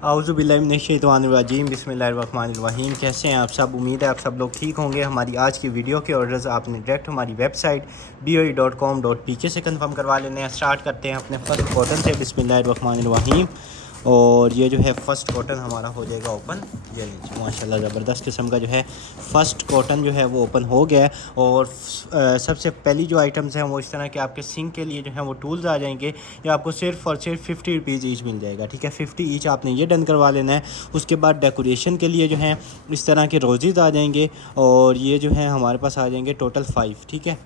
औज़ुबिल्लाहिमिनश्शैतानिर्रजीम बिस्मिल्लाहिर्रहमानिर्रहीम। कैसे हैं आप सब? उम्मीद है आप सब लोग ठीक होंगे। हमारी आज की वीडियो के ऑर्डर्स आपने डायरेक्ट हमारी वेबसाइट boe.com.pk से कंफर्म करवा लेने हैं। स्टार्ट करते हैं अपने फर्स्ट कॉटन से। बिस्मिल्लाहिर्रहमानिर्रहीम। और ये जो है फ़र्स्ट कॉटन हमारा हो जाएगा ओपन। ये लीजिए माशाल्लाह ज़बरदस्त किस्म का जो है फ़र्स्ट कॉटन जो है वो ओपन हो गया है। और सबसे पहली जो आइटम्स हैं वो इस तरह के आपके सिंक के लिए जो है वो टूल्स आ जाएंगे। ये आपको सिर्फ और सिर्फ 50 रुपीज़ ईच मिल जाएगा। ठीक है, 50 ईच आपने ये डन करवा लेना है। उसके बाद डेकोरेशन के लिए जो है इस तरह के रोज़ेज़ आ जाएंगे और ये जो है हमारे पास आ जाएंगे टोटल 5। ठीक है,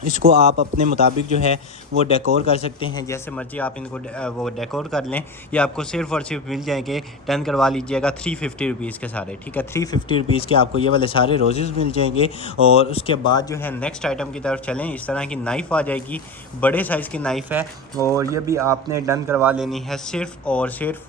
इसको आप अपने मुताबिक जो है वो डेकोर कर सकते हैं, जैसे मर्ज़ी आप इनको वो डेकोर कर लें। ये आपको सिर्फ और सिर्फ मिल जाएंगे, डन करवा लीजिएगा 350 रुपीज़ के सारे। ठीक है, 350 रुपीज़ के आपको ये वाले सारे रोज़ेज़ मिल जाएंगे। और उसके बाद जो है नेक्स्ट आइटम की तरफ चलें। इस तरह की नाइफ़ आ जाएगी, बड़े साइज़ की नाइफ़ है और ये भी आपने डन करवा लेनी है। सिर्फ़ और सिर्फ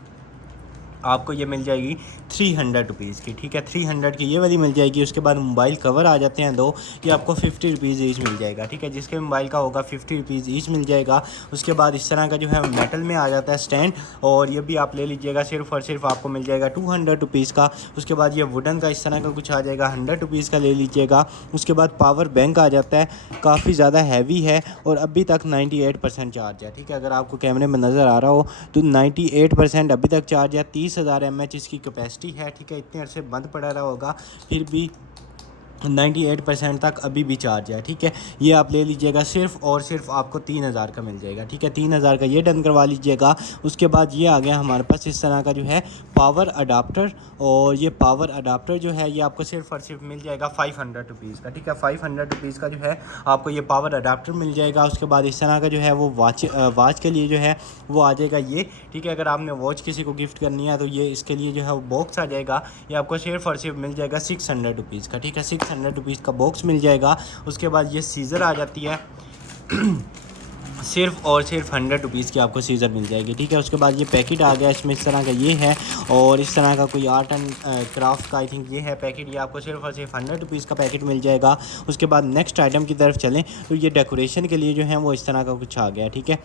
आपको ये मिल जाएगी 300 रुपीज़ की। ठीक है, 300 की ये वाली मिल जाएगी। उसके बाद मोबाइल कवर आ जाते हैं 2, ये आपको 50 रुपीज़ ईच मिल जाएगा। ठीक है, जिसके मोबाइल का होगा 50 रुपीज़ ईच मिल जाएगा। उसके बाद इस तरह का जो है मेटल में आ जाता है स्टैंड, और ये भी आप ले लीजिएगा। सिर्फ और सिर्फ आपको मिल जाएगा 200 रुपीज़ का। उसके बाद ये वुडन का इस तरह का कुछ आ जाएगा, 100 रुपीज़ का ले लीजिएगा। उसके बाद पावर बैंक आ जाता है, काफ़ी ज़्यादा हैवी है और अभी तक 98% चार्ज है। ठीक है, अगर आपको कैमरे में नज़र आ रहा हो तो 98% अभी तक चार्ज है। 30,000 mAh इसकी कैपेसिटी है। ठीक है, इतने अरसे बंद पड़ा रहा होगा फिर भी 98% तक अभी भी चार्ज है। ठीक है, ये आप ले लीजिएगा। सिर्फ और सिर्फ आपको 3,000 का मिल जाएगा। ठीक है, 3,000 का ये डन करवा लीजिएगा। उसके बाद ये आ गया हमारे पास इस तरह का जो है पावर अडाप्टर, और ये पावर अडाप्टर जो है ये आपको सिर्फ और सिर्फ मिल जाएगा 500 रुपीज़ का। ठीक है, 500 रुपीज़ का जो है आपको ये पावर अडाप्टर मिल जाएगा। उसके बाद इस तरह का जो है वो वॉच के लिए जो है वो आ जाएगा ये। ठीक है, अगर आपने वॉच किसी को गिफ्ट करनी है तो ये इसके लिए जो है वो बॉक्स आ जाएगा। ये आपको सिर्फ और सिर्फ मिल जाएगा 600 रुपीज़ का। ठीक है, 600 रुपीज़ का बॉक्स मिल जाएगा। उसके बाद ये सीज़र आ जाती है सिर्फ और सिर्फ 100 रुपीज़ की आपको सीज़र मिल जाएगी। ठीक है, उसके बाद ये पैकेट आ गया, इसमें इस तरह का ये है और इस तरह का कोई आर्ट एंड क्राफ्ट का आई थिंक ये है पैकेट। ये आपको सिर्फ और सिर्फ 100 रुपीज़ का पैकेट मिल जाएगा। उसके बाद नेक्स्ट आइटम की तरफ चलें तो ये डेकोरेशन के लिए जो है वो इस तरह का कुछ आ गया। ठीक है,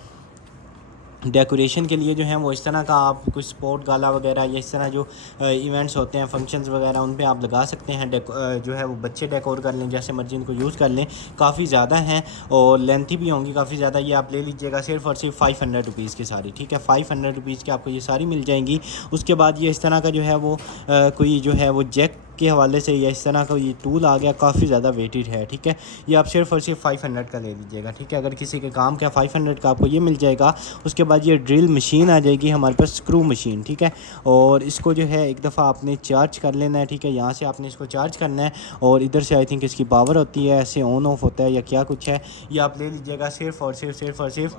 डेकोरेशन के लिए जो है वो इस तरह का आप कुछ स्पोर्ट गाला वगैरह या इस तरह जो इवेंट्स होते हैं, फंक्शंस वगैरह, उन पे आप लगा सकते हैं। जो है वो बच्चे डेकोर कर लें, जैसे मर्जी इनको यूज़ कर लें। काफ़ी ज़्यादा हैं और लेंथी भी होंगी काफ़ी ज़्यादा। ये आप ले लीजिएगा सिर्फ और सिर्फ 500 रुपीज़ की सारी। ठीक है, 500 रुपीज़ की आपको ये सारी मिल जाएंगी। उसके बाद ये इस तरह का जो है वो कोई जो है वो जैक के हवाले से या इस तरह का ये टूल आ गया, काफ़ी ज़्यादा वेटेड है। ठीक है, ये आप सिर्फ और सिर्फ 500 का ले लीजिएगा। ठीक है, अगर किसी के काम का 500 का आपको ये मिल जाएगा। उसके बाद ये ड्रिल मशीन आ जाएगी हमारे पास, स्क्रू मशीन। ठीक है, और इसको जो है एक दफ़ा आपने चार्ज कर लेना है। ठीक है, यहाँ से आपने इसको चार्ज करना है और इधर से आई थिंक इसकी पावर होती है, ऐसे ऑन ऑफ होता है या क्या कुछ है। ये आप ले लीजिएगा सिर्फ और सिर्फ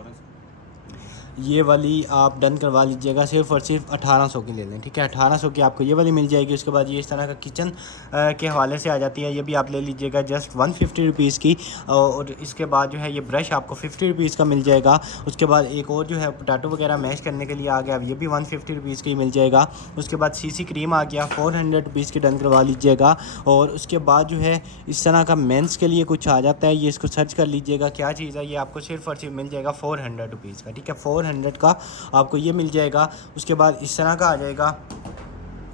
ये वाली आप डन करवा लीजिएगा। सिर्फ और सिर्फ 1800 की ले लें। ठीक है, 1800 की आपको ये वाली मिल जाएगी। उसके बाद ये इस तरह का किचन के हवाले से आ जाती है, ये भी आप ले लीजिएगा जस्ट 150 रुपीज़ की। और इसके बाद जो है ये ब्रश आपको 50 रुपीज़ का मिल जाएगा। उसके बाद एक और जो है पोटैटो वगैरह मैश करने के लिए आ गया, ये भी 150 रुपीज़ की मिल जाएगा। उसके बाद सीसी क्रीम आ गया, 400 रुपीज़ की डन करवा लीजिएगा। और उसके बाद जो है इस तरह का मेंस के लिए कुछ आ जाता है, ये इसको सर्च कर लीजिएगा क्या चीज़ है। ये आपको सिर्फ और सिर्फ मिल जाएगा 400 रुपीज़ का। ठीक है, 400 का आपको ये मिल जाएगा। उसके बाद इस तरह का आ जाएगा,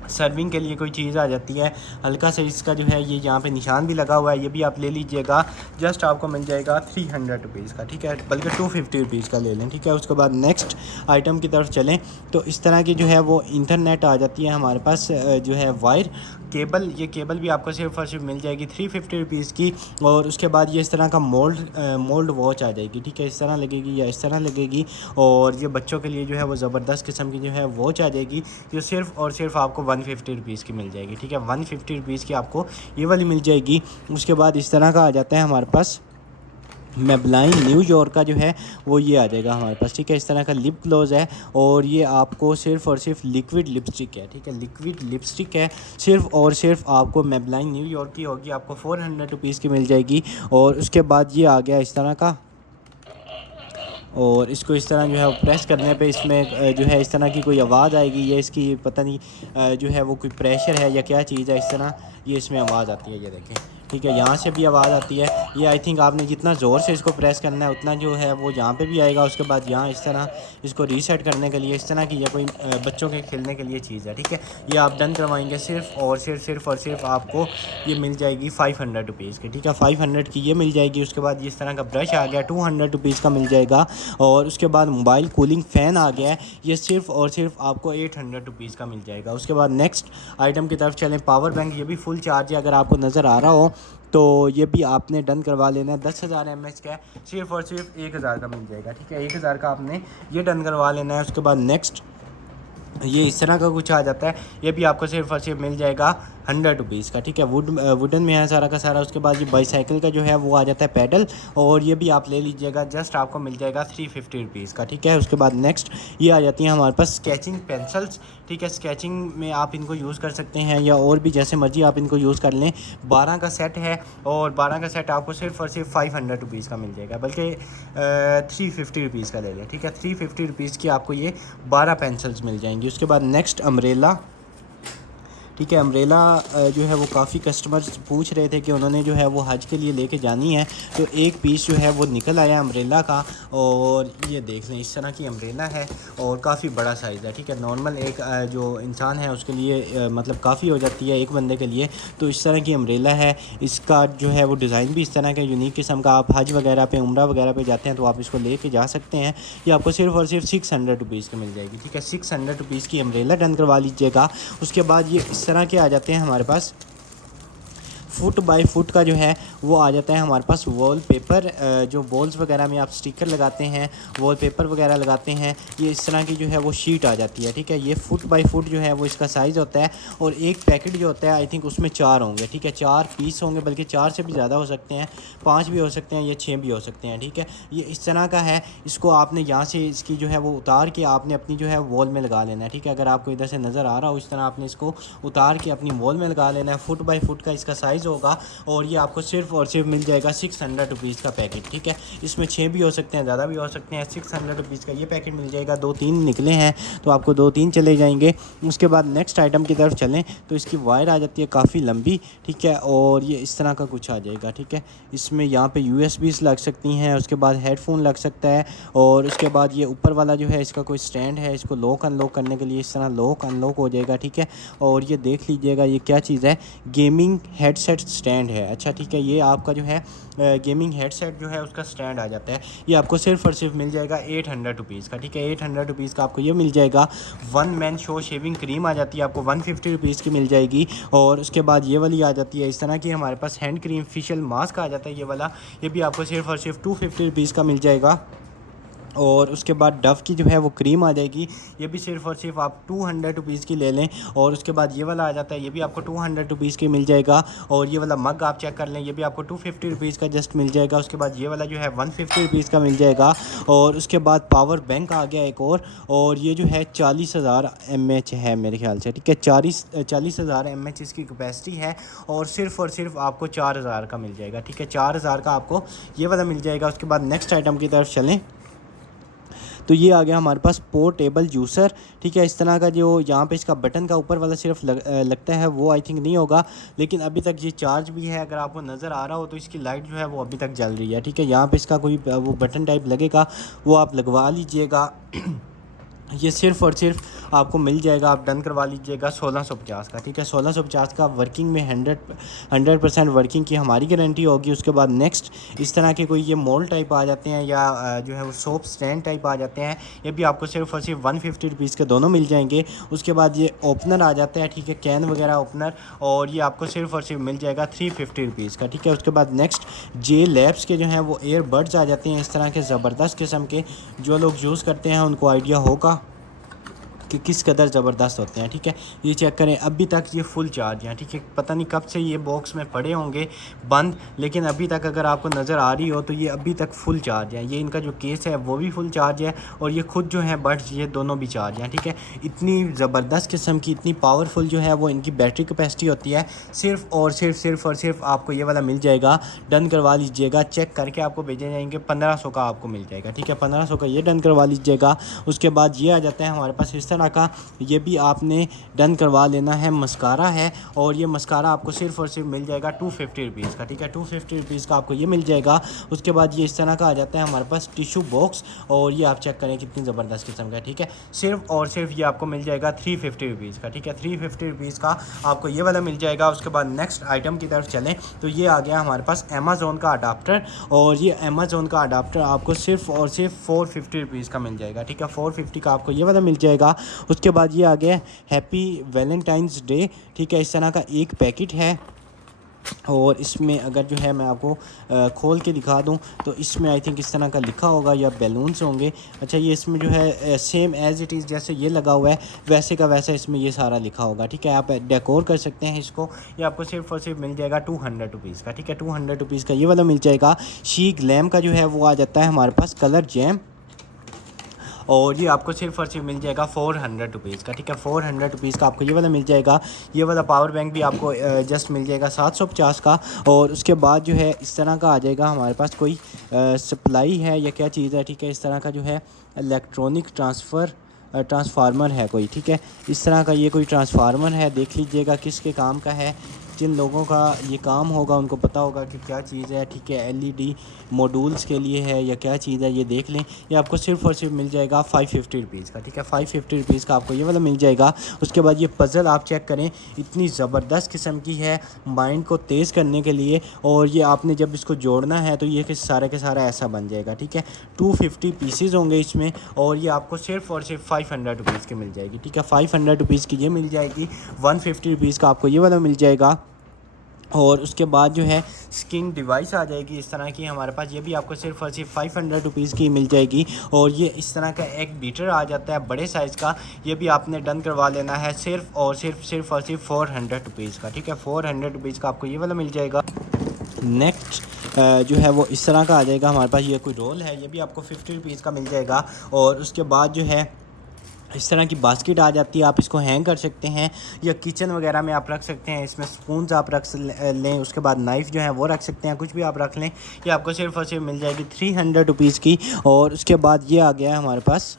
सर्विंग के लिए कोई चीज़ आ जाती है, हल्का सा इसका जो है ये यहाँ पे निशान भी लगा हुआ है, ये भी आप ले लीजिएगा। जस्ट आपको मिल जाएगा 300 रुपीज़ का। ठीक है, बल्कि 250 रुपीज़ का ले लें। ठीक है, उसके बाद नेक्स्ट आइटम की तरफ चलें तो इस तरह की जो है वो इंटरनेट आ जाती है हमारे पास, जो है वायर केबल। ये केबल भी आपको सिर्फ और सिर्फ मिल जाएगी 350 रुपीज़ की। और उसके बाद ये इस तरह का मोल्ड वॉच आ जाएगी। ठीक है, इस तरह लगेगी या इस तरह लगेगी। और ये बच्चों के लिए जो है वो ज़बरदस्त किस्म की जो है वॉच आ जाएगी, जो सिर्फ और सिर्फ आपको 150 रुपीज़ की मिल जाएगी। ठीक है, 150 रुपीज़ की आपको ये वाली मिल जाएगी। उसके बाद इस तरह का आ जाता है हमारे पास मेबलाइन न्यूयॉर्क का जो है वो ये आ जाएगा हमारे पास। ठीक है, इस तरह का लिप ग्लोज़ है और ये आपको सिर्फ और सिर्फ लिक्विड लिपस्टिक है। ठीक है, लिक्विड लिपस्टिक है, सिर्फ और सिर्फ आपको मेबलाइन न्यूयॉर्क की होगी, आपको 400 रुपीज़ की मिल जाएगी। और उसके बाद ये आ गया इस तरह का, और इसको इस तरह जो है प्रेस करने पे इसमें जो है इस तरह की कोई आवाज़ आएगी। ये इसकी पता नहीं जो है वो कोई प्रेशर है या क्या चीज़ है, इस तरह ये इसमें आवाज़ आती है, ये देखें। ठीक है, यहाँ से भी आवाज़ आती है। ये आई थिंक आपने जितना ज़ोर से इसको प्रेस करना है उतना जो है वो यहाँ पे भी आएगा। उसके बाद यहाँ इस तरह इसको रीसेट करने के लिए इस तरह की ये कोई बच्चों के खेलने के लिए चीज़ है। ठीक है, ये आप डन करवाएंगे सिर्फ और सिर्फ आपको ये मिल जाएगी 500 रुपीज़ की। ठीक है, 500 की ये मिल जाएगी। उसके बाद इस तरह का ब्रश आ गया 200 रुपीज़ का मिल जाएगा। और उसके बाद मोबाइल कूलिंग फ़ैन आ गया है, ये सिर्फ और सिर्फ आपको 800 रुपीज़ का मिल जाएगा। उसके बाद नेक्स्ट आइटम की तरफ चलें। पावर बैंक, ये भी फुल चार्ज है, अगर आपको नज़र आ रहा हो तो ये भी आपने डन करवा लेना है। 10,000 mAh का है, सिर्फ और सिर्फ 1,000 का मिल जाएगा। ठीक है, 1,000 का आपने ये डन करवा लेना है। उसके बाद नेक्स्ट ये इस तरह का कुछ आ जाता है, ये भी आपको सिर्फ और सिर्फ मिल जाएगा 100 रुपीज़ का। ठीक है, वुडन में है सारा का सारा। उसके बाद ये बाईसाइकिल का जो है वो आ जाता है पैडल, और ये भी आप ले लीजिएगा, जस्ट आपको मिल जाएगा 350 रुपीज़ का। ठीक है, उसके बाद नेक्स्ट ये आ जाती हैं हमारे पास स्केचिंग पेंसिल्स। ठीक है, स्केचिंग में आप इनको यूज़ कर सकते हैं या और भी जैसे मर्जी आप इनको यूज़ कर लें। 12 का सेट है, और 12 का सेट आपको सिर्फ और सिर्फ 500 रुपीज़ का मिल जाएगा, बल्कि 350 रुपीज़ का ले लें। ठीक है, 350 रुपीज़ की आपको ये 12 पेंसिल्स मिल जाएंगी। उसके बाद नेक्स्ट अम्ब्रेला। ठीक है, अम्ब्रेला जो है वो काफ़ी कस्टमर्स पूछ रहे थे कि उन्होंने जो है वो हज के लिए लेके जानी है, तो एक पीस जो है वो निकल आया अम्ब्रेला का। और ये देख लें, इस तरह की अम्ब्रेला है और काफ़ी बड़ा साइज़ है। ठीक है, नॉर्मल एक जो इंसान है उसके लिए मतलब काफ़ी हो जाती है एक बंदे के लिए। तो इस तरह की अम्ब्रेला है, इसका जो है वो डिज़ाइन भी इस तरह का यूनिक किस्म का। आप हज वगैरह पे उम्रा वगैरह पे जाते हैं तो आप इसको लेके जा सकते हैं। ये आपको सिर्फ और सिर्फ 600 रुपीज़ की मिल जाएगी। ठीक है, 600 रुपीज़ की अम्ब्रेला डन करवा लीजिएगा। उसके बाद ये इस तरह के आ जाते हैं हमारे पास फुट बाय फुट का जो है वो आ जाता है हमारे पास वॉल पेपर। जो वॉल्स वगैरह में आप स्टिकर लगाते हैं, वॉल पेपर वगैरह लगाते हैं, ये इस तरह की जो है वो शीट आ जाती है। ठीक है, ये फुट बाय फुट जो है वो इसका साइज़ होता है, और एक पैकेट जो होता है आई थिंक उसमें 4 होंगे। ठीक है, 4 पीस होंगे, बल्कि 4 से भी ज़्यादा हो सकते हैं, 5 भी हो सकते हैं या 6 भी हो सकते हैं। ठीक है, ये इस तरह का है। इसको आपने यहाँ से इसकी जो है वो उतार के आपने अपनी जो है वॉल में लगा लेना है। ठीक है, अगर आपको इधर से नज़र आ रहा हो इस तरह आपने इसको उतार के अपनी वॉल में लगा लेना है। फुट बाय फुट का इसका साइज़ होगा, और ये आपको सिर्फ और सिर्फ मिल जाएगा 600 रुपीज़ का पैकेट। ठीक है, इसमें 6 भी हो सकते हैं, ज़्यादा भी हो सकते हैं। 600 रुपीज़ का ये पैकेट मिल जाएगा। 2-3 निकले हैं तो आपको 2-3 चले जाएंगे। उसके बाद नेक्स्ट आइटम की तरफ चलें तो इसकी वायर आ जाती है काफ़ी लंबी। ठीक है, और ये इस तरह का कुछ आ जाएगा। ठीक है, इसमें यहाँ पे USBs लग सकती हैं, उसके बाद हेडफोन लग सकता है, और उसके बाद ये ऊपर वाला जो है इसका कोई स्टैंड है, इसको लॉक अनलॉक करने के लिए इस तरह लॉक अनलॉक हो जाएगा। ठीक है, और ये देख लीजिएगा ये क्या चीज़ है, गेमिंग हेडसेट स्टैंड है। अच्छा, ठीक है, ये आपका जो है गेमिंग हेडसेट जो है उसका स्टैंड आ जाता है। ये आपको सिर्फ और सिर्फ मिल जाएगा 800 रुपीज़ का। ठीक है, 800 रुपीज़ का आपको ये मिल जाएगा। 1 मैन शो शेविंग क्रीम आ जाती है, आपको 150 रुपीज़ की मिल जाएगी। और उसके बाद ये वाली आ जाती है इस तरह की हमारे पास हैंड क्रीम फेशियल मास्क आ जाता है ये वाला, ये भी आपको सिर्फ और सिर्फ 250 रुपीज़ का मिल जाएगा। और उसके बाद डव की जो है वो क्रीम आ जाएगी, ये भी सिर्फ और सिर्फ आप 200 रुपीज़ की ले लें। और उसके बाद ये वाला आ जाता है, ये भी आपको 200 रुपीज़ की मिल जाएगा। और ये वाला मग आप चेक कर लें, ये भी आपको 250 रुपीज़ का जस्ट मिल जाएगा। उसके बाद ये वाला जो है 150 रुपीज़ का मिल जाएगा। और उसके बाद पावर बैंक आ गया एक और ये जो है 40,000 mAh है मेरे ख्याल से। ठीक है, 40,000 mAh इसकी कैपेसिटी है, और सिर्फ आपको 4,000 का मिल जाएगा। ठीक है, 4,000 का आपको ये वाला मिल जाएगा। उसके बाद नेक्स्ट आइटम की तरफ चलें तो ये आ गया हमारे पास पोर्टेबल जूसर। ठीक है, इस तरह का जो यहाँ पे इसका बटन का ऊपर वाला सिर्फ लगता है वो आई थिंक नहीं होगा, लेकिन अभी तक ये चार्ज भी है। अगर आपको नज़र आ रहा हो तो इसकी लाइट जो है वो अभी तक जल रही है। ठीक है, यहाँ पे इसका कोई वो बटन टाइप लगेगा, वो आप लगवा लीजिएगा। ये सिर्फ और सिर्फ आपको मिल जाएगा, आप डन करवा लीजिएगा 1650 का। ठीक है, 1650 का वर्किंग में 100% वर्किंग की हमारी गारंटी होगी। उसके बाद नेक्स्ट इस तरह के कोई ये मोल टाइप आ जाते हैं, या जो है वो सोप स्टैंड टाइप आ जाते हैं, ये भी आपको सिर्फ और सिर्फ 150 रुपीज़ के दोनों मिल जाएंगे। उसके बाद ये ओपनर आ जाता है, ठीक है, कैन वगैरह ओपनर, और ये आपको सिर्फ और सिर्फ मिल जाएगा 350 रुपीज़ का। ठीक है, उसके बाद नेक्स्ट जे लैब्स के जो हैं वो एयरबड्स आ जाते हैं इस तरह के ज़बरदस्त किस्म के। जो लोग यूज़ करते हैं उनको आइडिया होगा कि किस कदर ज़बरदस्त होते हैं। ठीक है, ये चेक करें, अभी तक ये फुल चार्ज हैं। ठीक है, पता नहीं कब से ये बॉक्स में पड़े होंगे बंद, लेकिन अभी तक अगर आपको नज़र आ रही हो तो ये अभी तक फुल चार्ज है। ये इनका जो केस है वो भी फुल चार्ज है, और ये खुद जो है बड्स ये दोनों भी चार्ज हैं। ठीक है, इतनी ज़बरदस्त किस्म की, इतनी पावरफुल जो है वो इनकी बैटरी कैपेसिटी होती है। सिर्फ और सिर्फ आपको ये वाला मिल जाएगा, डन करवा लीजिएगा। चेक करके आपको भेजे जाएंगे, 1500 का आपको मिल जाएगा। ठीक है, 1500 का ये डन करवा लीजिएगा। उसके बाद ये आ जाता है हमारे पास इस तरह तरह का ये भी आपने डन करवा लेना है। मस्कारा है और ये मस्कारा आपको सिर्फ़ और सिर्फ मिल जाएगा 250 रुपीज़ का, ठीक है, 250 रुपीज़ का आपको ये मिल जाएगा। उसके बाद ये इस तरह का आ जाता है हमारे पास टिशू बॉक्स, और ये आप चेक करें कितनी ज़बरदस्त किस्म का है, ठीक है। सिर्फ और सिर्फ ये आपको मिल जाएगा 350 रुपीज़ का, ठीक है, 350 रुपीज़ का आपको ये वाला मिल जाएगा। उसके बाद नेक्स्ट आइटम की तरफ चलें तो ये आ गया हमारे पास अमेज़ोन का अडाप्टर, और ये अमेज़ोन का अडाप्टर आपको सिर्फ और सिर्फ 450 रुपीज़ का मिल जाएगा, ठीक है, 450 का आपको ये वाला मिल जाएगा। उसके बाद ये आ गया हैप्पी वैलेंटाइंस डे, ठीक है, इस तरह का एक पैकेट है, और इसमें अगर जो है मैं आपको खोल के दिखा दूं तो इसमें आई थिंक इस तरह का लिखा होगा या बैलून्स होंगे। अच्छा, ये इसमें जो है सेम एज़ इट इज़ जैसे ये लगा हुआ है वैसे का वैसा इसमें ये सारा लिखा होगा, ठीक है। आप डेकोर कर सकते हैं इसको। ये आपको सिर्फ और सिर्फ मिल जाएगा 200 रुपीज़ का, ठीक है, 200 रुपीज़ का ये वाला मिल जाएगा। शी ग्लैम का जो है वो आ जाता है हमारे पास कलर जैम, और ये आपको सिर्फ और सिर्फ मिल जाएगा 400 रुपीज़ का, ठीक है, 400 रुपीज़ का आपको ये वाला मिल जाएगा। ये वाला पावर बैंक भी आपको जस्ट मिल जाएगा 750 का। और उसके बाद जो है इस तरह का आ जाएगा हमारे पास कोई सप्लाई है या क्या चीज़ है, ठीक है, इस तरह का जो है इलेक्ट्रॉनिक ट्रांसफार्मर है कोई, ठीक है, इस तरह का ये कोई ट्रांसफार्मर है। देख लीजिएगा किसके काम का है। जिन लोगों का ये काम होगा उनको पता होगा कि क्या चीज़ है, ठीक है, एलईडी मॉड्यूल्स के लिए है या क्या चीज़ है, ये देख लें। ये आपको सिर्फ और सिर्फ मिल जाएगा 550 रुपीज़ का, ठीक है, 550 रुपीज़ का आपको ये वाला मिल जाएगा। उसके बाद ये पज़ल आप चेक करें, इतनी ज़बरदस्त किस्म की है माइंड को तेज़ करने के लिए, और ये आपने जब इसको जोड़ना है तो ये के सारा ऐसा बन जाएगा, ठीक है। 250 पीसेज होंगे इसमें, और ये आपको सिर्फ और सिर्फ 500 रुपीज़ की मिल जाएगी, ठीक है, 500 रुपीज़ की ये मिल जाएगी। 150 रुपीज़ का आपको ये वाला मिल जाएगा। और उसके बाद जो है स्किन डिवाइस आ जाएगी इस तरह की हमारे पास, ये भी आपको सिर्फ और सिर्फ 500 रुपीज़ की मिल जाएगी। और ये इस तरह का एक बीटर आ जाता है बड़े साइज़ का, ये भी आपने डन करवा लेना है सिर्फ और सिर्फ 400 रुपीज़ का, ठीक है, 400 रुपीज़ का आपको ये वाला मिल जाएगा। नेक्स्ट जो है वो इस तरह का आ जाएगा हमारे पास, ये कोई रोल है, ये भी आपको 50 रुपीज़ का मिल जाएगा। और उसके बाद जो है इस तरह की बास्केट आ जाती है, आप इसको हैंग कर सकते हैं या किचन वगैरह में आप रख सकते हैं। इसमें स्पून्स आप रख लें, उसके बाद नाइफ़ जो है वो रख सकते हैं, कुछ भी आप रख लें। ये आपको सिर्फ और सिर्फ मिल जाएगी 300 रुपीज़ की। और उसके बाद ये आ गया है हमारे पास,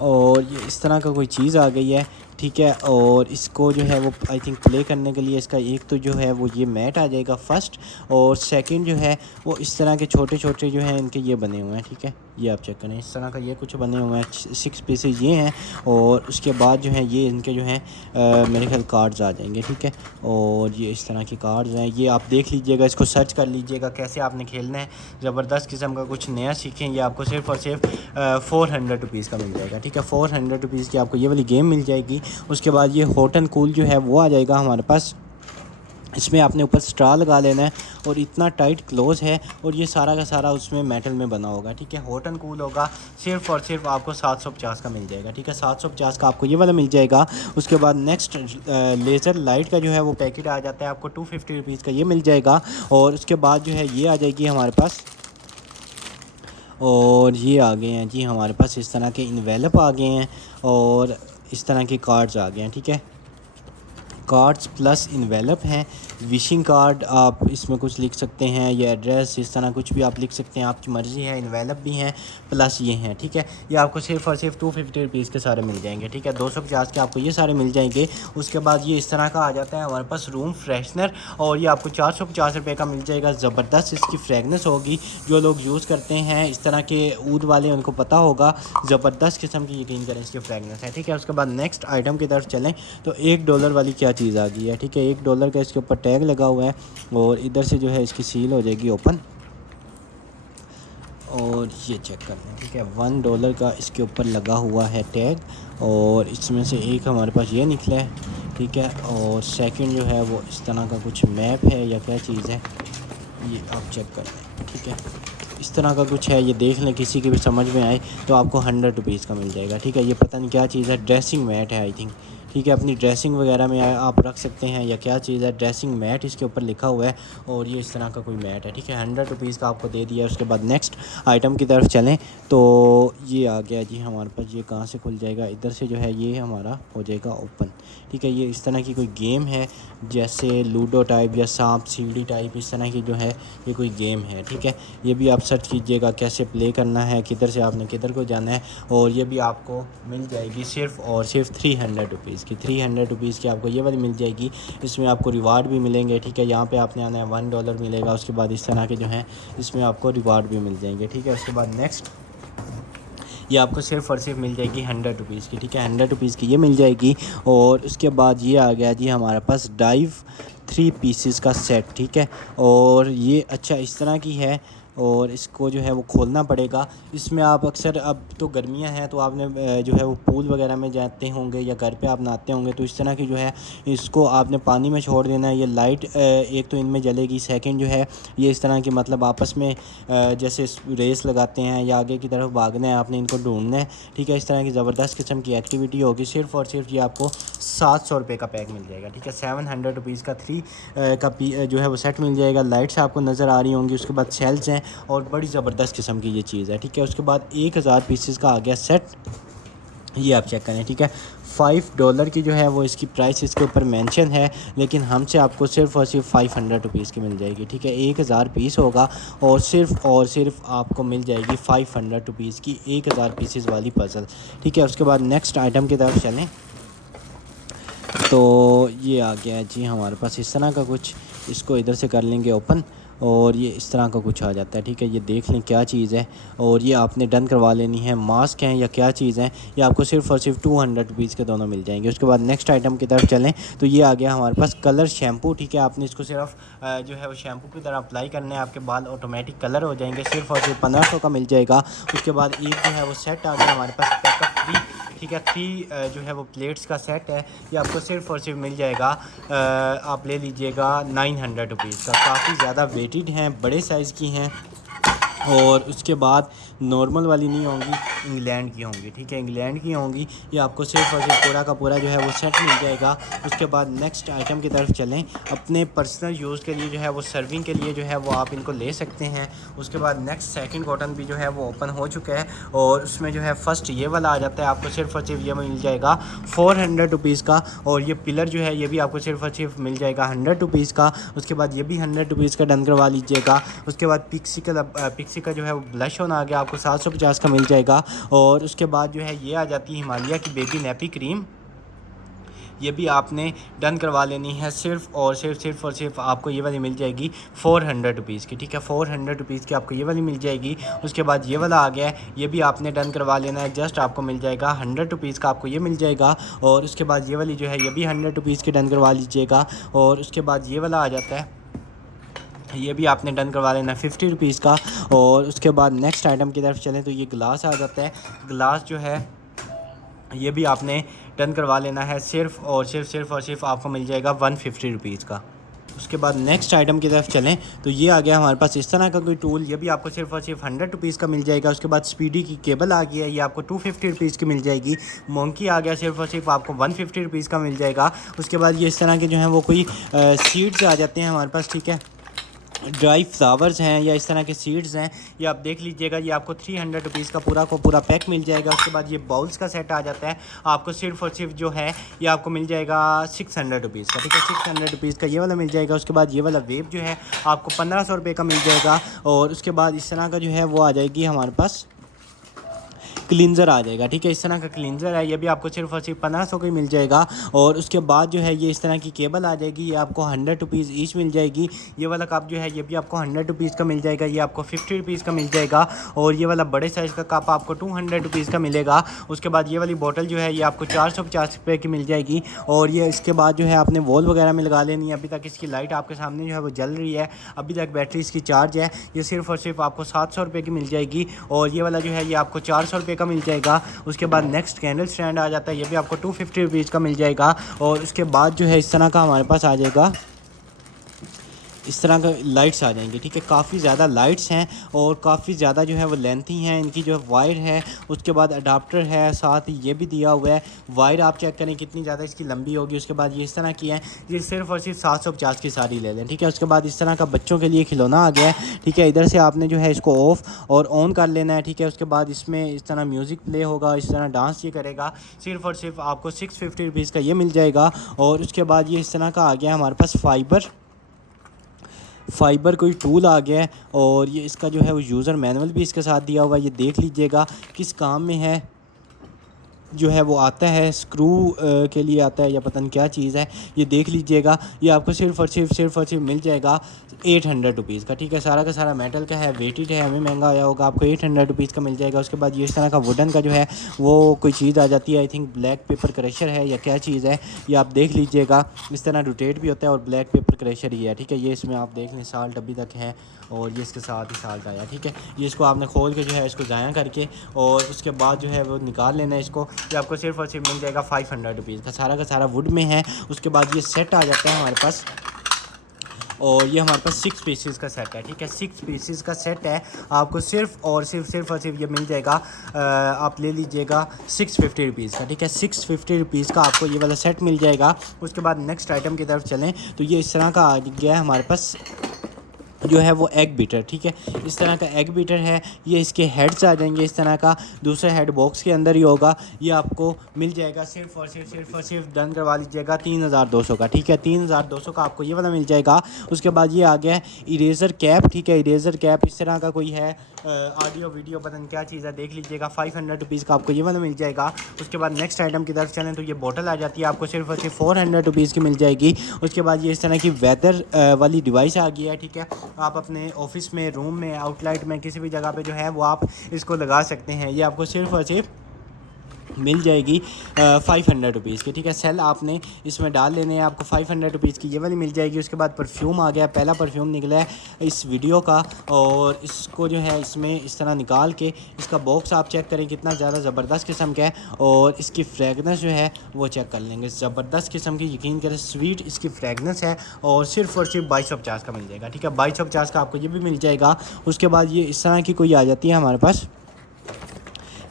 और ये इस तरह का कोई चीज़ आ गई है, ठीक है। और इसको जो है वो आई थिंक प्ले करने के लिए इसका एक तो जो है वो ये मैट आ जाएगा फर्स्ट, और सेकंड जो है वो इस तरह के छोटे छोटे जो हैं इनके ये बने हुए हैं, ठीक है, ये आप चेक करें, इस तरह का ये कुछ बने हुए हैं, 6 पीसेज ये हैं। और उसके बाद जो है ये इनके जो हैं मेरे ख्याल कार्ड्स आ जाएंगे, ठीक है। और ये इस तरह के कार्ड्स हैं, ये आप देख लीजिएगा, इसको सर्च कर लीजिएगा कैसे आपने खेलना है। ज़बरदस्त किस्म का कुछ नया सीखें। ये आपको सिर्फ और सिर्फ 400 रुपीज़ का मिल जाएगा, ठीक है, 400 रुपीज़ की आपको ये वाली गेम मिल जाएगी। उसके बाद ये हॉट एंड कूल जो है वो आ जाएगा हमारे पास, इसमें आपने ऊपर स्ट्रा लगा लेना है, और इतना टाइट क्लोज है, और ये सारा का सारा उसमें मेटल में बना होगा, ठीक है। हॉट एंड कूल होगा, सिर्फ और सिर्फ आपको 750 का मिल जाएगा, ठीक है, 750 का आपको ये वाला मिल जाएगा। उसके बाद नेक्स्ट लेज़र लाइट का जो है वो पैकेट आ जाता है, आपको 250 रुपीज़ का ये मिल जाएगा। और उसके बाद जो है ये आ जाएगी हमारे पास, और ये आ गए हैं जी हमारे पास इस तरह के इन्वेलप आ गए हैं, और इस तरह के कार्ड्स आ गए हैं, ठीक है, कार्ड्स प्लस इन्वेलप हैं। विशिंग कार्ड आप इसमें कुछ लिख सकते हैं, या एड्रेस, इस तरह कुछ भी आप लिख सकते हैं, आपकी मर्ज़ी है। इन्वेलप भी हैं प्लस ये हैं, ठीक है। ये आपको सिर्फ और सिर्फ 250 रुपीज़ के सारे मिल जाएंगे, ठीक है, 250 के आपको ये सारे मिल जाएंगे। उसके बाद ये इस तरह का आ जाता है हमारे पास रूम फ्रेशनर, और ये आपको 450 रुपये का मिल जाएगा। ज़बरदस्त इसकी फ्रेगनेंस होगी, जो लोग यूज़ करते हैं इस तरह के ऊद वाले उनको पता होगा, ज़बरदस्त किस्म की यकीन करें इसकी फ्रेगनेंस है, ठीक है। उसके बाद नेक्स्ट आइटम की तरफ चलें तो $1 वाली क्या चीज़ आ गई है, ठीक है, $1 का इसके ऊपर टैग लगा हुआ है, और इधर से जो है इसकी सील हो जाएगी ओपन, और ये चेक कर लें, ठीक है, $1 का इसके ऊपर लगा हुआ है टैग। और इसमें से एक हमारे पास ये निकला है, ठीक है। और सेकंड जो है वो इस तरह का कुछ मैप है या क्या चीज़ है, ये आप चेक कर लें, ठीक है, इस तरह का कुछ है, ये देख लें, किसी की भी समझ में आए तो आपको 100 रुपीज़ का मिल जाएगा, ठीक है। ये पता नहीं क्या चीज़ है, ड्रेसिंग मैट है आई थिंक, ठीक है। अपनी ड्रेसिंग वगैरह में आप रख सकते हैं या क्या चीज़ है, ड्रेसिंग मैट इसके ऊपर लिखा हुआ है और ये इस तरह का कोई मैट है, ठीक है। 100 रुपीज़ का आपको दे दिया। उसके बाद नेक्स्ट आइटम की तरफ चलें तो ये आ गया जी हमारे पास। ये कहाँ से खुल जाएगा, इधर से जो है ये हमारा हो जाएगा ओपन, ठीक है। ये इस तरह की कोई गेम है जैसे लूडो टाइप या सांप सीढ़ी टाइप, इस तरह की जो है ये कोई गेम है, ठीक है। ये भी आप सर्च कीजिएगा कैसे प्ले करना है, किधर से आपने किधर को जाना है, और ये भी आपको मिल जाएगी सिर्फ़ और सिर्फ 300 रुपीज़ की। 300 रुपीज़ की आपको ये वाली मिल जाएगी। इसमें आपको रिवार्ड भी मिलेंगे, ठीक है। यहाँ पे आपने आना है $1 मिलेगा। उसके बाद इस तरह के जो हैं इसमें आपको रिवार्ड भी मिल जाएंगे, ठीक है। उसके बाद नेक्स्ट ये आपको सिर्फ़ और सिर्फ मिल जाएगी 100 रुपीज़ की, ठीक है। 100 रुपीज़ की ये मिल जाएगी। और उसके बाद ये आ गया जी हमारे पास डाइव 3 पीसेस का सेट, ठीक है। और ये अच्छा इस तरह की है और इसको जो है वो खोलना पड़ेगा। इसमें आप अक्सर, अब तो गर्मियां हैं तो आपने जो है वो पूल वगैरह में जाते होंगे या घर पे आप नहाते होंगे, तो इस तरह की जो है इसको आपने पानी में छोड़ देना है। ये लाइट एक तो इनमें जलेगी, सेकंड जो है ये इस तरह की मतलब आपस में जैसे रेस लगाते हैं या आगे की तरफ भागना है, आपने इनको ढूंढना है, ठीक है। इस तरह की ज़बरदस्त किस्म की एक्टिविटी होगी। सिर्फ़ और सिर्फ ये आपको 700 रुपये का पैक मिल जाएगा, ठीक है। 700 रुपीज़ का 3 का जो है वो सेट मिल जाएगा। लाइट्स आपको नज़र आ रही होंगी। उसके बाद सेल्स हैं और बड़ी ज़बरदस्त किस्म की ये चीज़ है, ठीक है। उसके बाद 1000 पीसेस का आ गया सेट, ये आप चेक करें, ठीक है। $5 की जो है वो इसकी प्राइस इसके ऊपर मेंशन है, लेकिन हमसे आपको सिर्फ़ और सिर्फ 500 रुपीज़ की मिल जाएगी, ठीक है। 1000 पीस होगा और सिर्फ आपको मिल जाएगी 500 रुपीज़ की 1000 पीसेस वाली पज़ल, ठीक है। उसके बाद नेक्स्ट आइटम की तरफ चलें तो ये आ गया जी हमारे पास इस तरह का कुछ। इसको इधर से कर लेंगे ओपन और ये इस तरह का कुछ आ जाता है, ठीक है। ये देख लें क्या चीज़ है और ये आपने डन करवा लेनी है। मास्क हैं या क्या चीज़ है, ये आपको सिर्फ़ और सिर्फ 200 रुपीज़ के दोनों मिल जाएंगे। उसके बाद नेक्स्ट आइटम की तरफ चलें तो ये आ गया हमारे पास कलर शैम्पू, ठीक है। आपने इसको सिर्फ जो है वो शैम्पू की तरह अप्लाई करना है, आपके बाल ऑटोमेटिक कलर हो जाएंगे। सिर्फ़ और सिर्फ 1500 का मिल जाएगा। उसके बाद एक जो है वो सेट आ गया हमारे पास पैकअप फ्री, ठीक है। 3 जो है वो प्लेट्स का सेट है, ये आपको सिर्फ़ और सिर्फ मिल जाएगा। आप ले लीजिएगा 900 रुपीज़ का। काफ़ी ज़्यादा वेटेड हैं, बड़े साइज़ की हैं और उसके बाद नॉर्मल वाली नहीं होंगी, इंग्लैंड की होंगी, ठीक है। इंग्लैंड की होंगी। ये आपको सिर्फ और सिर्फ पूरा का पूरा जो है वो सेट मिल जाएगा। उसके बाद नेक्स्ट आइटम की तरफ चलें। अपने पर्सनल यूज़ के लिए जो है वो सर्विंग के लिए जो है वो आप इनको ले सकते हैं। उसके बाद नेक्स्ट सेकंड कॉटन भी जो है वो ओपन हो चुका है और उसमें जो है फ़र्स्ट ये वाला आ जाता है। आपको सिर्फ और सिर्फ ये मिल जाएगा 400 रुपीज़ का। और ये पिलर जो है ये भी आपको सिर्फ और सिर्फ मिल जाएगा 100 रुपीज़ का। उसके बाद ये भी 100 रुपीज़ का डन करवा लीजिएगा। उसके बाद पिक्सी का जो है वो ब्लश ऑन आ गया, आपको 750 का मिल जाएगा। और उसके बाद जो है ये आ जाती है हिमालय की बेबी नैपी क्रीम, ये भी आपने डन करवा लेनी है। सिर्फ़ और सिर्फ आपको ये वाली मिल जाएगी 400 रुपीज़ की, ठीक है। 400 रुपीज़ की आपको ये वाली मिल जाएगी। उसके बाद ये वाला आ गया है, ये भी आपने डन करवा लेना है। जस्ट आपको मिल जाएगा 100 रुपीज़ का, आपको ये मिल जाएगा। और उसके बाद ये वाली जो है ये भी 100 रुपीज़ की डन करवा लीजिएगा। और उसके बाद ये वाला आ जाता है, ये भी आपने डन करवा लेना 50 रुपीज़ का। और उसके बाद नेक्स्ट आइटम की तरफ चलें तो ये ग्लास आ जाता है। ग्लास जो है ये भी आपने डन करवा लेना है। सिर्फ़ और सिर्फ आपको मिल जाएगा 150 रुपीज़ का। उसके बाद नेक्स्ट आइटम की तरफ चलें तो ये आ गया हमारे पास इस तरह का कोई टूल, ये भी आपको सिर्फ और सिर्फ 100 रुपीज़ का मिल जाएगा। उसके बाद स्पीडी की केबल आ गई है, ये आपको 250 रुपीज़ की मिल जाएगी। मोंकी आ गया, सिर्फ और सिर्फ आपको 150 रुपीज़ का मिल जाएगा। उसके बाद ये इस तरह के जो हैं वो कोई सीड्स आ जाते हैं हमारे पास, ठीक है। ड्राई फ्लावर्स हैं या इस तरह के सीड्स हैं, ये आप देख लीजिएगा। ये आपको 300 रुपीज़ का पूरा को पूरा पैक मिल जाएगा। उसके बाद ये बाउल्स का सेट आ जाता है, आपको सिर्फ और सिर्फ जो है ये आपको मिल जाएगा 600 रुपीज़ का, ठीक है। 600 रुपीज़ का ये वाला मिल जाएगा। उसके बाद ये वाला वेब जो है आपको 1500 रुपये का मिल जाएगा। और उसके बाद इस तरह का जो है वो आ जाएगी हमारे पास क्लींजर आ जाएगा, ठीक है। इस तरह का क्लींजर है, ये भी आपको सिर्फ और सिर्फ 1500 का ही मिल जाएगा। और उसके बाद जो है ये इस तरह की केबल आ जाएगी, ये आपको 100 रुपीज़ ईच मिल जाएगी। ये वाला कप जो है ये भी आपको 100 रुपीज़ का मिल जाएगा, ये आपको 50 रुपीज़ का मिल जाएगा। और ये वाला बड़े साइज़ का कप आपको 200 रुपीज़ का मिलेगा। उसके बाद ये वाली बोतल जो है ये आपको 450 रुपये की मिल जाएगी। और ये इसके बाद जो है आपने वॉल वगैरह में लगा लेनी है। अभी तक इसकी लाइट आपके सामने जो है वो जल रही है, अभी तक बैटरी इसकी चार्ज है। ये सिर्फ और सिर्फ आपको 700 रुपये की मिल जाएगी। और ये वाला जो है ये आपको 400 रुपये का मिल जाएगा। उसके बाद नेक्स्ट कैंडल स्टैंड आ जाता है, ये भी आपको 250 रुपीज़ का मिल जाएगा। और उसके बाद जो है इस तरह का हमारे पास आ जाएगा इस तरह का लाइट्स आ जाएंगी, ठीक है। काफ़ी ज़्यादा लाइट्स हैं और काफ़ी ज़्यादा जो है वो लेंथी हैं। इनकी जो वायर है, उसके बाद अडाप्टर है, साथ ही ये भी दिया हुआ है। वायर आप चेक करें कितनी ज़्यादा इसकी लंबी होगी। उसके बाद ये इस तरह की है, ये सिर्फ और सिर्फ 750 की सारी ले लें, ठीक है। उसके बाद इस तरह का बच्चों के लिए खिलौना आ गया है, ठीक है। इधर से आपने जो है इसको ऑफ़ और ऑन कर लेना है, ठीक है। उसके बाद इसमें इस तरह म्यूज़िक प्ले होगा, इस तरह डांस ये करेगा। सिर्फ और सिर्फ आपको 650 रुपीज़ का ये मिल जाएगा। और उसके बाद ये इस तरह का आ गया हमारे पास फाइबर कोई टूल आ गया है। और ये इसका जो है वो यूज़र मैनुअल भी इसके साथ दिया हुआ है, ये देख लीजिएगा किस काम में है। जो है वो आता है स्क्रू के लिए आता है या पता नहीं क्या चीज़ है, ये देख लीजिएगा। ये आपको सिर्फ और सिर्फ मिल जाएगा 800 रुपीज़ का, ठीक है। सारा का सारा मेटल का है, वेटेड है, हमें महंगा आया होगा, आपको 800 रुपीज़ का मिल जाएगा। उसके बाद ये इस तरह का वुडन का जो है वो कोई चीज़ आ जाती है, I think black pepper crusher है या क्या चीज़ है, ये आप देख लीजिएगा। इस तरह रोटेट भी होता है और ब्लैक पेपर क्रशर ही है, ठीक है। ये इसमें आप देख लें साल्ट अभी तक है और ये इसके साथ ही साल्ट आया, ठीक है। ये इसको आपने खोल के जो है इसको ज़ाया करके और उसके बाद जो है वो निकाल लेना है इसको। ये आपको सिर्फ और सिर्फ मिल जाएगा 500 रुपीज़ का सारा वुड में है। उसके बाद ये सेट आ जाता है हमारे पास और ये हमारे पास 6 पीसेस का सेट है, ठीक है। 6 पीसेस का सेट है, आपको सिर्फ और सिर्फ ये मिल जाएगा। आप ले लीजिएगा 650 रुपीज़ का, ठीक है। 650 रुपीज़ का आपको ये वाला सेट मिल जाएगा। उसके बाद नेक्स्ट आइटम की तरफ चलें तो ये इस तरह का आ गया है हमारे पास जो है वो एग बीटर, ठीक है। इस तरह का एग बीटर है, ये इसके हेड्स आ जाएंगे इस तरह का, दूसरा हेड बॉक्स के अंदर ही होगा। ये आपको मिल जाएगा सिर्फ और सिर्फ डन करवा लीजिएगा 3200 का, ठीक है। 3200 का आपको ये वाला मिल जाएगा। उसके बाद ये आ गया है इरेज़र कैप, ठीक है। इरेज़र कैप इस तरह का कोई है, ऑडियो वीडियो पता नहीं क्या चीज़ है, देख लीजिएगा। 500 रुपीज़ का आपको ये वाला मिल जाएगा। उसके बाद नेक्स्ट आइटम की तरफ चलें तो ये बोतल आ जाती है, आपको सिर्फ और सिर्फ 400 रुपीज़ की मिल जाएगी। उसके बाद ये इस तरह की वेदर वाली डिवाइस आ गई है, ठीक है। आप अपने ऑफिस में, रूम में, आउटलाइट में, किसी भी जगह पे जो है वो आप इसको लगा सकते हैं। ये आपको सिर्फ और सिर्फ मिल जाएगी 500 रुपीज़ की, ठीक है। सेल आपने इसमें डाल लेने हैं, आपको 500 रुपीज़ की ये वाली मिल जाएगी। उसके बाद परफ्यूम आ गया, पहला परफ्यूम निकला है इस वीडियो का और इसको जो है इसमें इस तरह निकाल के इसका बॉक्स आप चेक करें कितना ज़्यादा ज़बरदस्त किस्म का है और इसकी फ्रेगनेंस जो है वो चेक कर लेंगे। ज़बरदस्त किस्म की, यकीन करें स्वीट इसकी फ्रेगनेंस है और सिर्फ 2250 का मिल जाएगा, ठीक है। 2250 का आपको ये भी मिल जाएगा। उसके बाद ये इस तरह की कोई आ जाती है हमारे पास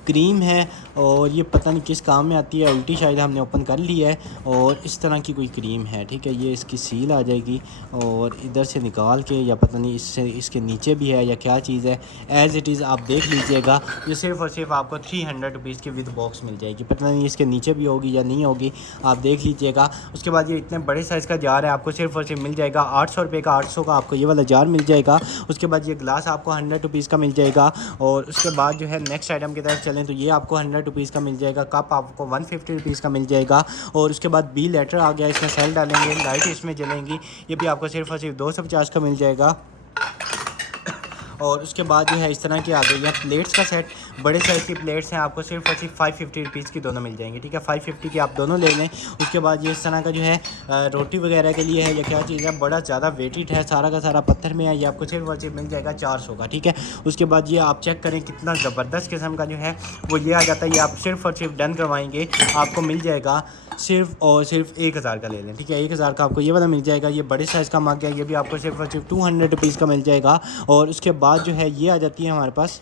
क्रीम है और ये पता नहीं किस काम में आती है, उल्टी शायद हमने ओपन कर ली है और इस तरह की कोई क्रीम है, ठीक है। ये इसकी सील आ जाएगी और इधर से निकाल के या पता नहीं इससे इसके नीचे भी है या क्या चीज़ है, एज़ इट इज़ आप देख लीजिएगा। ये सिर्फ और सिर्फ आपको 300 रुपीज़ की विद बॉक्स मिल जाएगी, पता नहीं इसके नीचे भी होगी या नहीं होगी, आप देख लीजिएगा। उसके बाद ये इतने बड़े साइज़ का जार है, आपको सिर्फ और सिर्फ मिल जाएगा 800 रुपये का। 800 का आपको ये वाला जार मिल जाएगा। उसके बाद ये ग्लास आपको 100 रुपीज़ का मिल जाएगा। और उसके बाद जो है नेक्स्ट आइटम की तरफ चलें तो ये आपको 100 रुपीज़ का मिल जाएगा। कप आपको 150 रुपीज़ का मिल जाएगा। और उसके बाद बी लेटर आ गया, इसमें सेल डालेंगे, लाइट इसमें जलेंगी, ये भी आपको सिर्फ और सिर्फ 250 का मिल जाएगा। और उसके बाद जो है इस तरह की आ गई है प्लेट्स का सेट, बड़े साइज़ की प्लेट्स हैं, आपको सिर्फ और सिर्फ 550 रुपीज़ की दोनों मिल जाएंगी, ठीक है। 550 की आप दोनों ले लें। उसके बाद ये इस तरह का जो है रोटी वगैरह के लिए है या क्या चीज़ है, बड़ा ज़्यादा वेटेड है, सारा का सारा पत्थर में है, ये आपको सिर्फ और सिर्फ मिल जाएगा 400 का, ठीक है। उसके बाद ये आप चेक करें कितना ज़बरदस्त किस्म का जो है वो ये आ जाता है। ये आप सिर्फ और सिर्फ डन करवाएंगे, आपको मिल जाएगा सिर्फ और सिर्फ 1000 का ले लें, ठीक है। 1000 का आपको ये वाला मिल जाएगा। ये बड़े साइज़ का मग है, ये भी आपको सिर्फ और सिर्फ 200 रुपीज़ का मिल जाएगा। और उसके बाद जो है ये आ जाती है हमारे पास,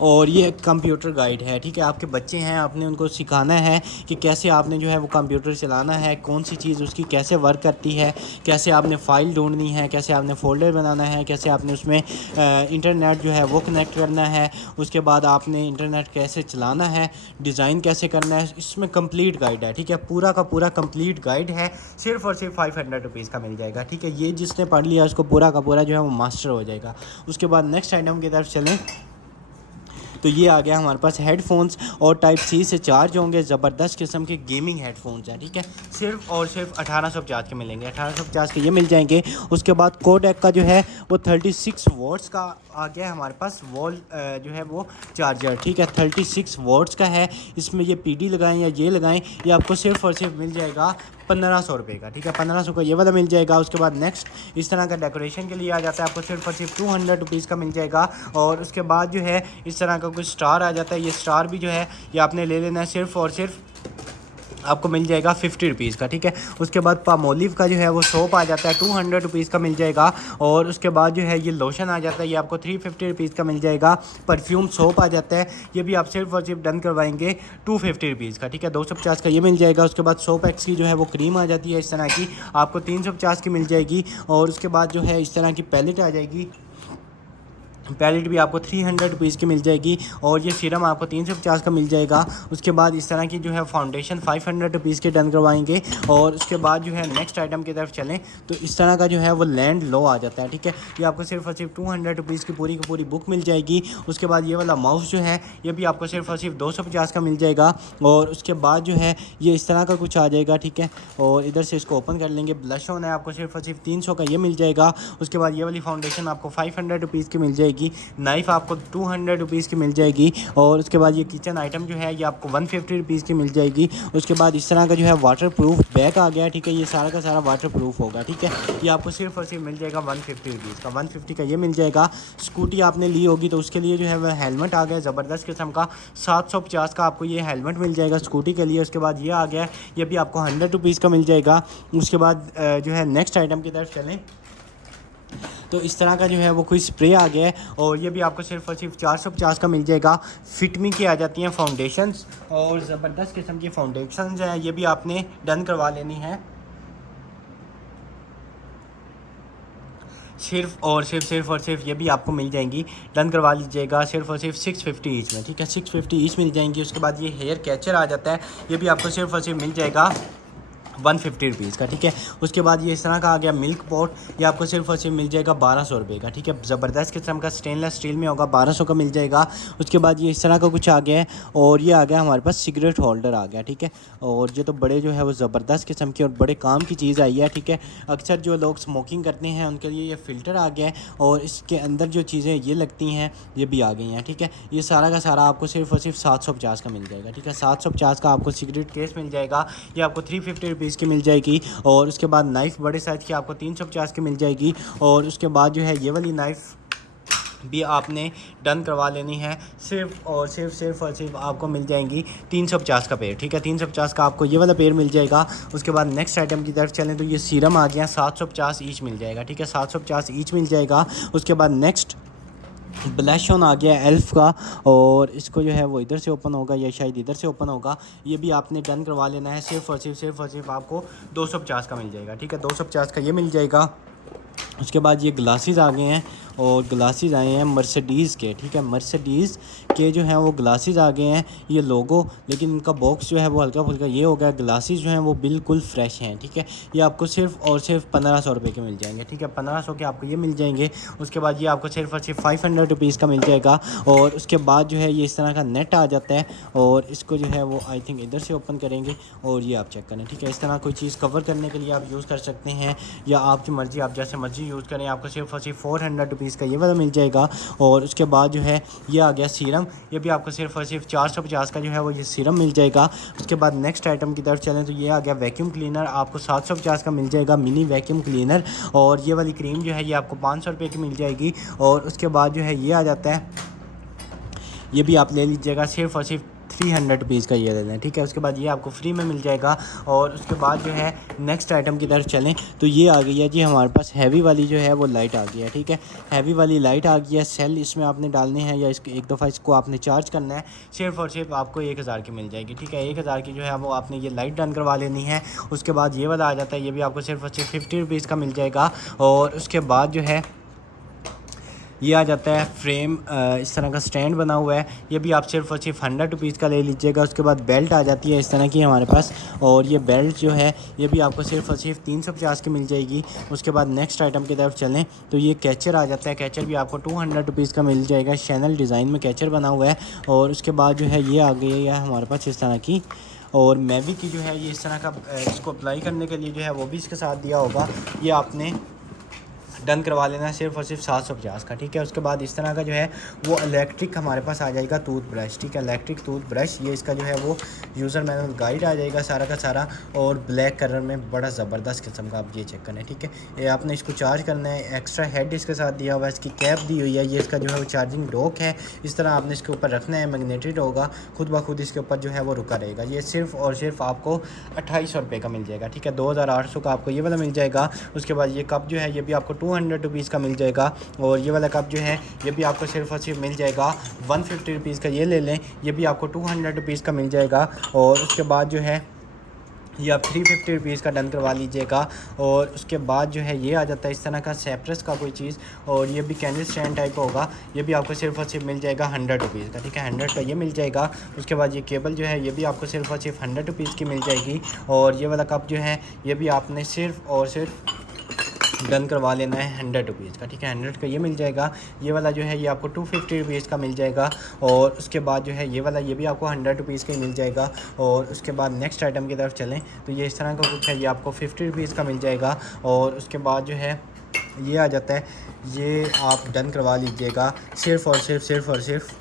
और ये कंप्यूटर गाइड है, ठीक है। आपके बच्चे हैं, आपने उनको सिखाना है कि कैसे आपने जो है वो कंप्यूटर चलाना है, कौन सी चीज़ उसकी कैसे वर्क करती है, कैसे आपने फ़ाइल ढूंढनी है, कैसे आपने फ़ोल्डर बनाना है, कैसे आपने उसमें इंटरनेट जो है वो कनेक्ट करना है। उसके बाद आपने इंटरनेट कैसे चलाना है, डिज़ाइन कैसे करना है, इसमें कंप्लीट गाइड है, ठीक है। पूरा का पूरा कंप्लीट गाइड है, सिर्फ और सिर्फ 500 रुपीज़ का मिल जाएगा, ठीक है। ये जिसने पढ़ लिया उसको पूरा का पूरा जो है वो मास्टर हो जाएगा। उसके बाद नेक्स्ट आइटम की तरफ चलें तो ये आ गया हमारे पास हेडफोन्स और टाइप सी से चार्ज होंगे, ज़बरदस्त किस्म के गेमिंग हेडफोन्स हैं, ठीक है। सिर्फ और सिर्फ 1850 के मिलेंगे, 1850 के ये मिल जाएंगे। उसके बाद कोडेक का जो है वो 36 वॉट्स का आ गया हमारे पास वॉल जो है वो चार्जर, ठीक है। 36 वॉट्स का है, इसमें ये PD लगाएं या ये लगाएं, ये आपको सिर्फ और सिर्फ मिल जाएगा 1500 रुपये का, ठीक है। 1500 का ये वाला मिल जाएगा। उसके बाद नेक्स्ट इस तरह का डेकोरेशन के लिए आ जाता है, आपको सिर्फ और सिर्फ 200 रुपीज़ का मिल जाएगा। और उसके बाद जो है इस तरह का कुछ स्टार आ जाता है, ये स्टार भी जो है ये आपने ले लेना है सिर्फ और सिर्फ आपको मिल जाएगा 50 रुपीज़ का, ठीक है। उसके बाद पामोलिव का जो है वो सोप आ जाता है 200 रुपीज़ का मिल जाएगा। और उसके बाद जो है ये लोशन आ जाता है, ये आपको 350 रुपीज़ का मिल जाएगा। परफ्यूम सोप आ जाता है, ये भी आप सिर्फ और सिर्फ डन करवाएंगे 250 रुपीज़ का, ठीक है। 250 का ये मिल जाएगा। उसके बाद सोप एक्स की जो है वो क्रीम आ जाती है इस तरह की, आपको 350 की मिल जाएगी। और उसके बाद जो है इस तरह की पैलेट आ जाएगी, पैलेट भी आपको 300 रुपीज़ की मिल जाएगी। और ये सीरम आपको 350 का मिल जाएगा। उसके बाद इस तरह की जो है फाउंडेशन 500 रुपीज़ के डन करवाएंगे। और उसके बाद जो है नेक्स्ट आइटम की तरफ चलें तो इस तरह का जो है वो लैंड लो आ जाता है, ठीक है। ये आपको सिर्फ और सिर्फ 200 रुपीज़ की पूरी बुक मिल जाएगी। उसके बाद ये वाला माउस जो है ये भी आपको सिर्फ और सिर्फ 250 का मिल जाएगा। और उसके बाद जो है ये इस तरह का कुछ आ जाएगा, ठीक है। और इधर से इसको ओपन कर लेंगे, ब्लश ऑन है आपको सिर्फ और सिर्फ 300 का ये मिल जाएगा। उसके बाद ये वाली फाउंडेशन आपको 500 रुपीज़ की मिल जाएगी। नाइफ़ आपको 200 रुपीज़ की मिल जाएगी। और उसके बाद ये किचन आइटम जो है ये आपको 150 रुपीज़ की मिल जाएगी। उसके बाद इस तरह का जो है वाटर प्रूफ बैग आ गया, ठीक है। ये सारा का सारा वाटर प्रूफ होगा, ठीक है। ये आपको सिर्फ और सिर्फ मिल जाएगा 150 रुपीज़ का, 150 का ये मिल जाएगा। स्कूटी आपने ली होगी तो उसके लिए जो है वह हेलमेट आ गया ज़बरदस्त किस्म का, 750 का आपको ये हेलमेट मिल जाएगा स्कूटी के लिए। उसके बाद ये आ गया, ये भी आपको 100 रुपीज़ का मिल जाएगा। उसके बाद जो है नेक्स्ट आइटम की तरफ चलें तो इस तरह का जो है वो कोई स्प्रे आ गया है। और ये भी आपको सिर्फ और सिर्फ 450 का मिल जाएगा। फिटमी की आ जाती हैं फाउंडेशंस, और ज़बरदस्त किस्म की फाउंडेशंस हैं, ये भी आपने डन करवा लेनी है। सिर्फ और सिर्फ ये भी आपको मिल जाएंगी, डन करवा लीजिएगा सिर्फ और सिर्फ 650 ईच में, ठीक है। 650 ईच मिल जाएंगी। उसके बाद ये हेयर कैचर आ जाता है, ये भी आपको सिर्फ और सिर्फ मिल जाएगा 150 रुपीज़ का, ठीक है। उसके बाद ये इस तरह का आ गया मिल्क पॉट, ये आपको सिर्फ और सिर्फ मिल जाएगा 1200 रुपये का, ठीक है। ज़बरदस्त किस्म का स्टेनलेस स्टील में होगा, 1200 का मिल जाएगा। उसके बाद ये इस तरह का कुछ आ गया है। और ये आ गया हमारे पास सिगरेट होल्डर आ गया, ठीक है। और ये तो बड़े जो है वो ज़बरदस्त किस्म की और बड़े काम की चीज़ आई है, ठीक है। अक्सर जो लोग स्मोकिंग करते हैं उनके लिए ये फ़िल्टर आ गया है। और इसके अंदर जो चीज़ें ये लगती हैं ये भी आ गई हैं, ठीक है। ये सारा का सारा आपको सिर्फ और सिर्फ 750 का मिल जाएगा, ठीक है। 750 का आपको सिगरेट केस मिल जाएगा, ये आपको 350 रुपीज़ की मिल जाएगी। और उसके बाद नाइफ़ बड़े साइज़ की आपको 350 की मिल जाएगी। और उसके बाद जो है ये वाली नाइफ़ भी आपने डन करवा लेनी है, सिर्फ और सिर्फ आपको मिल जाएंगी 350 का पेड़, ठीक है। 350 का आपको ये वाला पेड़ मिल जाएगा। उसके बाद नेक्स्ट आइटम की तरफ चलें तो ये सीरम आ गया, 750 ईच मिल जाएगा, ठीक है। 750 ईच मिल जाएगा। उसके बाद नेक्स्ट ब्लश ऑन आ गया एल्फ का, और इसको जो है वो इधर से ओपन होगा या शायद इधर से ओपन होगा, ये भी आपने डन करवा लेना है। सिर्फ और सिर्फ आपको 250 का मिल जाएगा, ठीक है। 250 का ये मिल जाएगा। उसके बाद ये ग्लासेस आ गए हैं, और ग्लासेस आए हैं मर्सिडीज़ के, ठीक है। मर्सिडीज़ के जो हैं वो ग्लासेस आ गए हैं, ये लोगो, लेकिन इनका बॉक्स जो है वो हल्का फुल्का ये हो गया। ग्लासेस जो हैं वो बिल्कुल फ्रेश हैं, ठीक है। ये आपको सिर्फ और सिर्फ 1500 रुपये के मिल जाएंगे, ठीक है। 1500 के आपको ये मिल जाएंगे। उसके बाद ये आपको सिर्फ और सिर्फ 500 रुपीज़ का मिल जाएगा। और उसके बाद जो है ये इस तरह का नेट आ जाता है, और इसको जो है वो आई थिंक इधर से ओपन करेंगे, और ये आप चेक करें, ठीक है। इस तरह कोई चीज़ कवर करने के लिए आप यूज़ कर सकते हैं, या आपकी मर्ज़ी, आप जैसे मर्ज़ी यूज़ करें। आपको सिर्फ और सिर्फ 400 रुपीज़ का ये वाला मिल जाएगा। और उसके बाद जो है ये आ गया सीरम, ये भी आपको सिर्फ और सिर्फ 450 का जो है वो ये सीरम मिल जाएगा। उसके बाद नेक्स्ट आइटम की तरफ चलें तो ये आ गया वैक्यूम क्लीनर, आपको 750 का मिल जाएगा, मिनी वैक्यूम क्लीनर। और ये वाली क्रीम जो है ये आपको 500 रुपये की मिल जाएगी। और उसके बाद जो है ये आ जाता है, ये भी आप ले लीजिएगा, सिर्फ और सिर्फ 300 रुपीज़ का ये ले लें, ठीक है। उसके बाद ये आपको फ्री में मिल जाएगा। और उसके बाद जो है नेक्स्ट आइटम की तरफ चलें तो ये आ गई है जी हमारे पास हैवी वाली जो है वो लाइट आ गई है, ठीक है। हैवी वाली लाइट आ गई है, सेल इसमें आपने डालने हैं या इसको एक दफ़ा इसको आपने चार्ज करना है, सिर्फ और सिर्फ आपको 1000 की मिल जाएगी, ठीक है। 1000 की जो है वो आपने ये लाइट डन करवा लेनी है। उसके बाद ये वाला आ जाता है, ये भी आपको सिर्फ और सिर्फ 50 रुपीज़ का मिल जाएगा। और उसके बाद जो है ये आ जाता है फ्रेम, इस तरह का स्टैंड बना हुआ है, ये भी आप सिर्फ और सिर्फ 100 रुपीज़ का ले लीजिएगा। उसके बाद बेल्ट आ जाती है इस तरह की हमारे पास, और ये बेल्ट जो है ये भी आपको सिर्फ और सिर्फ 350 की मिल जाएगी। उसके बाद नेक्स्ट आइटम की तरफ चलें तो ये कैचर आ जाता है, कैचर भी आपको 200 रुपीज़ का मिल जाएगा, चैनल डिज़ाइन में कैचर बना हुआ है। और उसके बाद जो है ये आ गई है हमारे पास इस तरह की, और मैवी की जो है ये इस तरह का, इसको अप्लाई करने के लिए जो है वो भी इसके साथ दिया होगा, ये आपने डन करवा लेना सिर्फ और सिर्फ 750 का, ठीक है। उसके बाद इस तरह का जो है वो इलेक्ट्रिक हमारे पास आ जाएगा टूथब्रश, ठीक है, इलेक्ट्रिक टूथब्रश। ये इसका जो है वो यूज़र मैनुअल गाइड आ जाएगा सारा का सारा, और ब्लैक कलर में बड़ा ज़बरदस्त किस्म का, आप ये चेक करें, ठीक है। ये आपने इसको चार्ज करना है, एक्स्ट्रा हेड इसके साथ दिया हुआ है, इसकी कैप दी हुई है, ये इसका जो है वो चार्जिंग डॉक है। इस तरह आपने इसके ऊपर रखना है, मैग्नेटेड होगा, खुद ब खुद इसके ऊपर जो है वो रुका रहेगा। ये सिर्फ और सिर्फ आपको 2800 रुपये का मिल जाएगा, ठीक है। 2800 का आपको ये वाला मिल जाएगा। उसके बाद ये कप जो है ये भी आपको 200 रुपीज़ का मिल जाएगा, और ये वाला कप जो है ये भी आपको सिर्फ और सिर्फ मिल जाएगा 150 रुपीज़ का। ये ले लें, ये भी आपको 200 रुपीज़ का मिल जाएगा। और उसके बाद जो है ये आप 350 रुपीज़ का डन करवा लीजिएगा। और उसके बाद जो है ये आ जाता है इस तरह का सेपरस का कोई चीज़, और ये भी कैंडल स्टैंड टाइप का होगा। ये भी आपको सिर्फ और सिर्फ मिल जाएगा 100 रुपीज़ का, ठीक है, 100 का ये मिल जाएगा। उसके बाद ये केबल जो है ये भी आपको सिर्फ और सिर्फ 100 रुपीज़ की मिल जाएगी। और ये वाला कप जो है ये भी आपने सिर्फ और सिर्फ डन करवा लेना है 100 रुपीज़ का, ठीक है, 100 का ये मिल जाएगा। ये वाला जो है ये आपको 250 रुपीज़ का मिल जाएगा। और उसके बाद जो है ये वाला ये भी आपको 100 रुपीज़ का ही मिल जाएगा। और उसके बाद नेक्स्ट आइटम की तरफ चलें तो ये इस तरह का कुछ है, ये आपको 50 रुपीज़ का मिल जाएगा। और उसके बाद जो है ये आ जाता है, ये आप डन करवा लीजिएगा सिर्फ़ और सिर्फ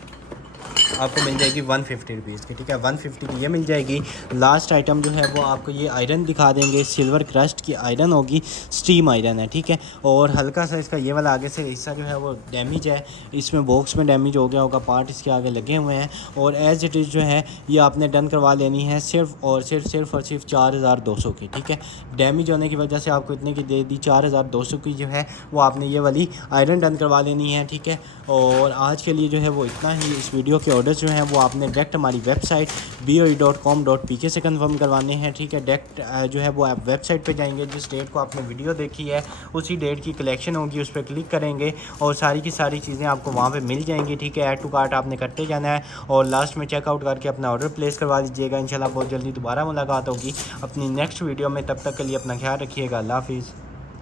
आपको मिल जाएगी 150 रुपीज़ की, ठीक है, 150 की ये मिल जाएगी। लास्ट आइटम जो है वो आपको ये आयरन दिखा देंगे, सिल्वर क्रस्ट की आयरन होगी, स्टीम आयरन है, ठीक है। और हल्का सा इसका ये वाला आगे से हिस्सा जो है वो डैमेज है, इसमें बॉक्स में डैमेज हो गया होगा, पार्ट इसके आगे लगे हुए हैं। और एज़ इट इज़ जो है ये आपने डन करवा लेनी है सिर्फ और सिर्फ 4200 की, ठीक है। डैमेज होने की वजह से आपको इतने की दे दी, 4200 की जो है वो आपने ये वाली आयरन डन करवा लेनी है, ठीक है। और आज के लिए जो है वो इतना ही। इस वीडियो के ऑर्डर्स जो हैं वो आपने डायरेक्ट हमारी वेबसाइट boe.com.pk से कंफर्म करवाने हैं, ठीक है। डायरेक्ट जो है वो आप वेबसाइट पे जाएंगे, जिस डेट को आपने वीडियो देखी है उसी डेट की कलेक्शन होगी, उस पर क्लिक करेंगे और सारी की सारी चीज़ें आपको वहाँ पे मिल जाएंगी, ठीक है। ऐड टू कार्ट आपने करते जाना है और लास्ट में चेकआउट करके अपना ऑर्डर प्लेस करवा लीजिएगा। इंशाल्लाह बहुत जल्दी दोबारा मुलाकात होगी अपनी नेक्स्ट वीडियो में, तब तक के लिए अपना ख्याल रखिएगा। अल्लाह हाफिज़।